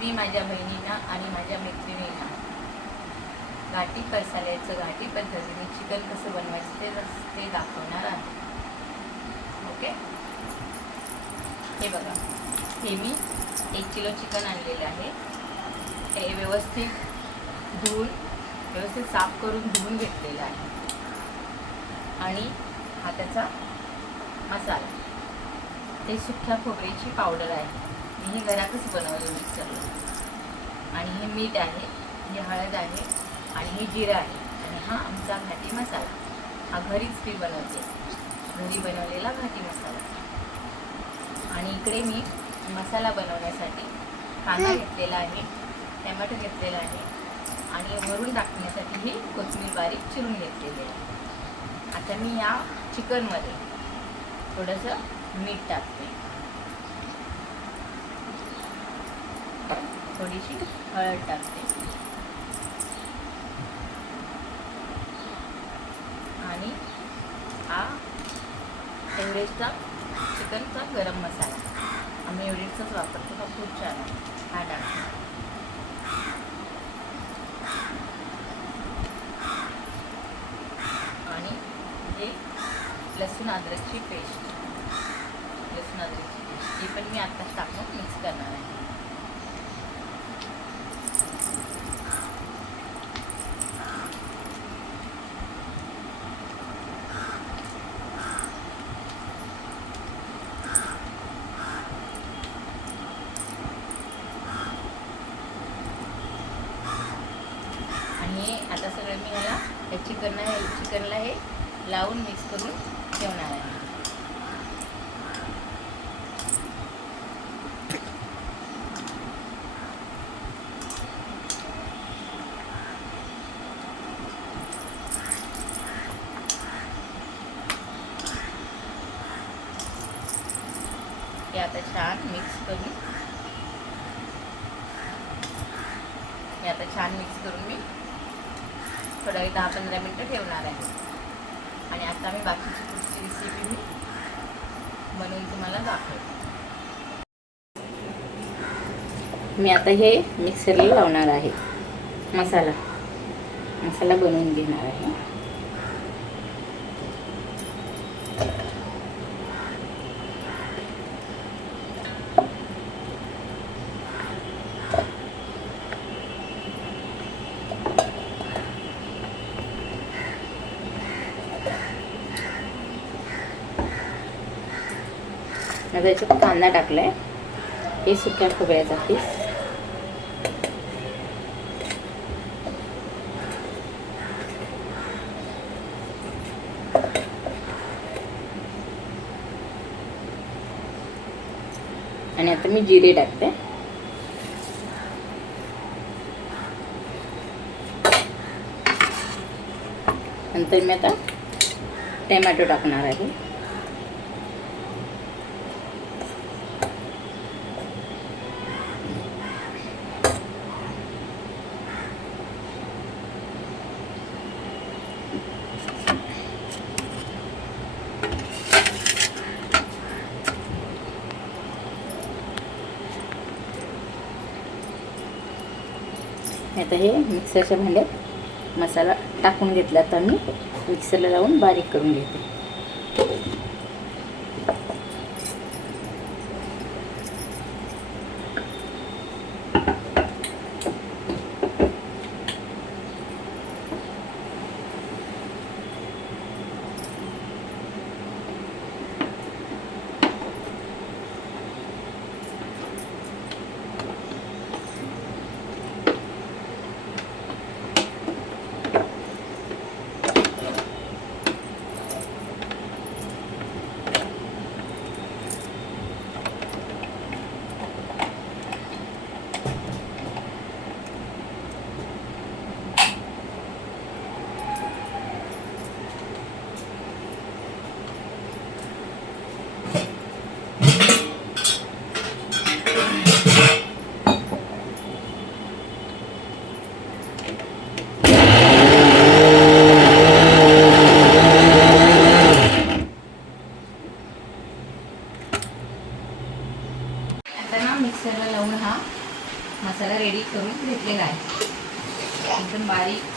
मी माझ्या बहिणींना आणि माझ्या मैत्रिणींना घाटी मसाल्याचं घाटी पद्धतीने चिकन कसं बनवायचं ते ते दाखवणार आहे. ओके? हे बघा. हे मी एक किलो चिकन आणलेलं आहे. हे व्यवस्थित धुवून व्यवस्थित साफ करून धुवून घेतलेलं आहे. आणि हा त्याचा मसाला. हे सुख्या खोबरीची पावडर आहे. हे घरातच बनवलं मिक्सरला. आणि हे मीठ आहे हे हळद आहे आणि हे जिरं आहे. आणि हा आमचा घाटी मसाला. हा घरीच मी बनवते. घरी बनवलेला घाटी मसाला. आणि इकडे मी मसाला बनवण्यासाठी कांदा घेतलेला आहे टमॅटो घेतलेला आहे आणि वरून टाकण्यासाठी ही कोथिंबीर बारीक चिरून घेतलेली आहे. आता मी या चिकनमध्ये थोडंसं मीठ टाकते. थोडीशी हळद टाकते. आणि हा एवढेचा चिकनचा गरम मसाला. आम्ही एवढेचाच वापरतो हा खूप छान आहे. हा डाळ. आणि हे लसूण अद्रकची पेस्ट. लसूण अद्रकची पेस्ट. ही पण मी आत्ताच टाकून मिक्स करणार आहे. आता सगळं मी ह्याला या चिकनला चिकनला हे लावून मिक्स करून ठेवणार आहे. हे आता छान मिक्स करून. हे आता छान मिक्स करून मी थोडा वेळ दहा पंधरा मिनटं ठेवणार आहे. आणि आता मी बाकीची पुढची रेसिपी मी बनवून तुम्हाला दाखवते मी आता हे मिक्सरला लावणार आहे. मसाला. मसाला बनवून घेणार आहे. आता याच्यात कांदा टाकलाय. हे सुक्या खोबऱ्याचा पीस. आणि आता मी जिरे टाकते. नंतर मी आता टमॅटो टाकणार आहे. आता हे मिक्सरच्या भांड्यात मसाला टाकून घेतला तर मी मिक्सरला लावून बारीक करून घेते.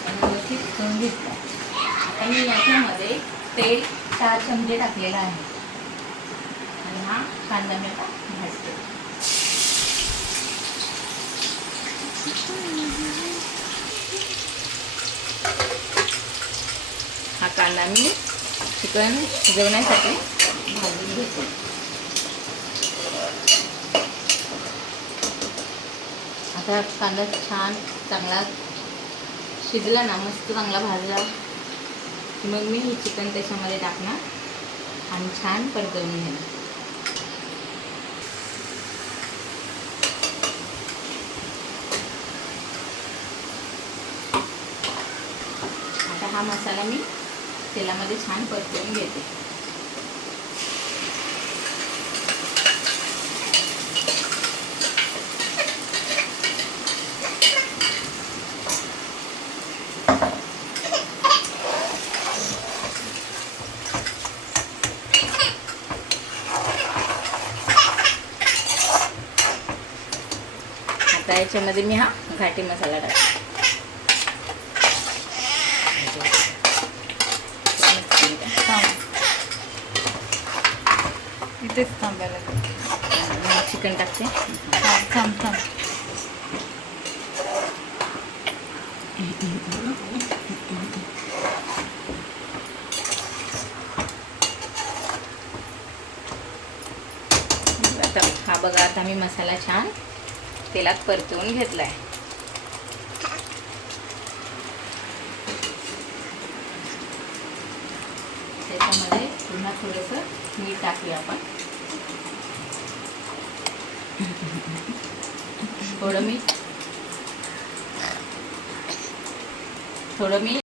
व्यवस्थित करून घेतला आता मी याच्यामध्ये तेल चार चमचे टाकलेला आहे आणि हा कांदा मी आता भाजते हा कांदा मी चिकन शिजवण्यासाठी भाजून घेतो आता कांदा छान चांगला शिजला ना मस्त चांगला भाजला की मग मी हे चिकन त्याच्यामध्ये टाकणार आणि छान परतवून घेणार. आता हा मसाला मी तेलामध्ये छान परतवून घेते. आता याच्यामध्ये मी हा घाटी मसाला टाकते. इथेच थांबायला. चिकन टाकते. थांब थांब. आता हा बघा आता मी मसाला छान तेलात परतवून घेतलाय. त्याच्यामध्ये पुन्हा थोडंसं मीठ टाकूया आपण. थोडं मी थोडं मी